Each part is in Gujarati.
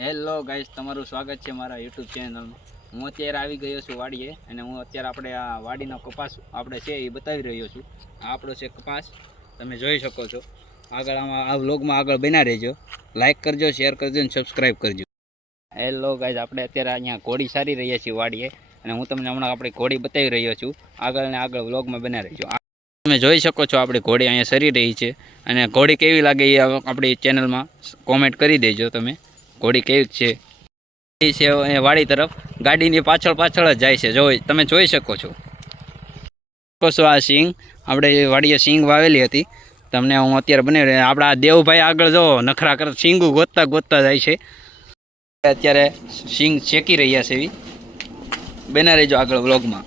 હેલો ગાઈસ, તમારું સ્વાગત છે મારા યુટ્યુબ ચેનલમાં। હું અત્યારે આવી ગયો છું વાડીએ અને હું અત્યારે આપણે આ વાડીનો કપાસ આપણે છે એ બતાવી રહ્યો છું। આ આપણો છે કપાસ, તમે જોઈ શકો છો। આગળ આમાં આ વ્લોગમાં આગળ બના રહેજો, લાઇક કરજો, શેર કરજો અને સબસ્ક્રાઈબ કરજો। હેલો ગાઈસ, આપણે અત્યારે અહીંયા ઘોડી સારી રહ્યા છીએ વાડીએ અને હું તમને હમણાં આપણી ઘોડી બતાવી રહ્યો છું। આગળ ને આગળ વ્લોગમાં બના રહેજો। તમે જોઈ શકો છો આપણી ઘોડી અહીંયા સરી રહી છે અને ઘોડી કેવી લાગે એ આપણી ચેનલમાં કોમેન્ટ કરી દેજો તમે। ઘોડી કેવી છે એ વાડી તરફ ગાડીની પાછળ પાછળ જ જાય છે, તમે જોઈ શકો છો। આ સિંગ આપણે વાડીએ સિંગ વાવેલી હતી, તમને હું અત્યારે બનાવી આપણા દેવભાઈ આગળ જો નખરા કર સિંગું ગોતતા ગોતતા જાય છે। અત્યારે સિંગ શેકી રહ્યા છે, એવી બના રહેજો આગળ વ્લોગમાં।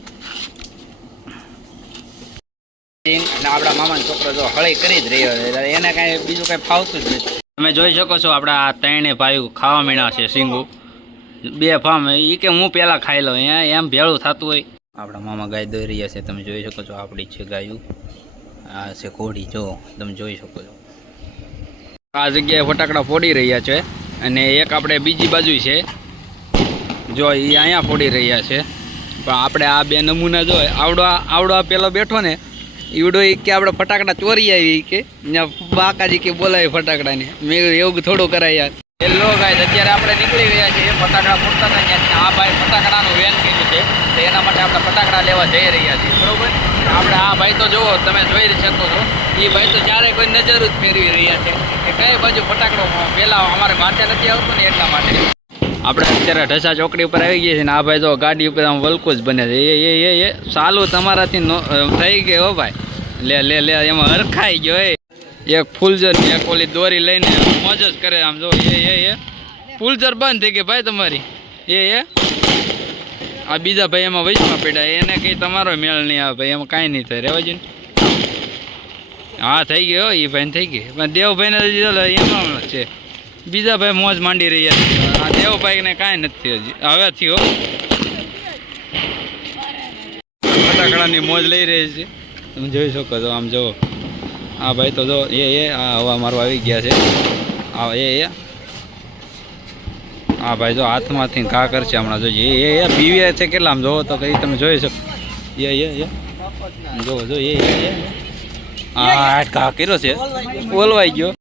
સિંગ અને આપણા મામાનો છોકરો જો હળી કરી જ રહ્યો છે, એને કાંઈ બીજું કાંઈ ફાવતું જ નથી। તમે જોઈ શકો છો આપણા આ ત્રણે ભાઈઓ ખાવા મીણા છે સિંગું, બે ફામ એ કે હું પહેલાં ખાઈ લઉં, એમ ભેળું થતું હોય। આપણા મામા ગાય દોઈ રહ્યા છે, તમે જોઈ શકો છો। આપણી છે ગાયું, આ છે ઘોડી, જો તમે જોઈ શકો છો। આ જગ્યાએ ફટાકડા ફોડી રહ્યા છે અને એક આપણે બીજી બાજુ છે, જો એ અહીંયા ફોડી રહ્યા છે। પણ આપણે આ બે નમૂના જો આવડો આ પેલો બેઠો ને ઈવડો કે આપણે ફટાકડા ચોરી આવી કે બાકાજી કે બોલાવી ફટાકડાને, મેં એવું થોડું કરાય યાર। હેલો ગાઈસ, અત્યારે આપણે નીકળી રહ્યા છીએ ફટાકડા ફોડતા હતા ત્યાંથી। આ ભાઈ ફટાકડાનું વેન કીધું છે તો એના માટે આપણે ફટાકડા લેવા જઈ રહ્યા છીએ, બરોબર। આપણે આ ભાઈ તો જુઓ, તમે જોઈ શકો છો, એ ભાઈ તો જ્યારે કોઈ નજર જ ફેરવી રહ્યા છે કે કઈ બાજુ ફટાકડો પહેલાં અમારે માથે નથી આવતો ને એટલા માટે। આપણે અત્યારે ઢસા ચોકડી ઉપર આવી ગયા છીએ ને આ ભાઈ તો ગાડી ઉપર આમ વલકું જ બને છે, એ ચાલુ તમારાથી થઈ ગયો હો ભાઈ, લે એમાં હરખાઈ ગયો। એક ફૂલઝર ને એક ઓલી દોરી લઈને મોજ જ કરે, આમ જો એ ફૂલઝર બંધ થઈ ગઈ ભાઈ તમારી, આ બીજા ભાઈ એમાં વૈશમાં પડ્યા, એને કંઈ તમારો મેળ નહીં આવે ભાઈ, એમાં કાંઈ નહીં થાય, રહેવા જ ને। હા થઈ ગયો, એ ભાઈને થઈ ગઈ, પણ દેવભાઈને એમાં છે, બીજા ભાઈ મોજ માંડી રહ્યા છે, આ દેવભાઈને કાંઈ નથી હજી, હવે થયો ફટાકડાની મોજ લઈ રહી છે, તમે જોઈ શકો છો। આમ જુઓ આ ભાઈ તો જો આ હવા મારવા આવી ગયા છે, આ ભાઈ જો હાથમાંથી ઘા કરશે હમણાં, જોઈએ પીવે છે કેટલા, આમ જોવો તો કઈ તમે જોઈ શકો, જોવો જો હા હાથ ઘા કર્યો છે, ઓલવાઈ ગયો।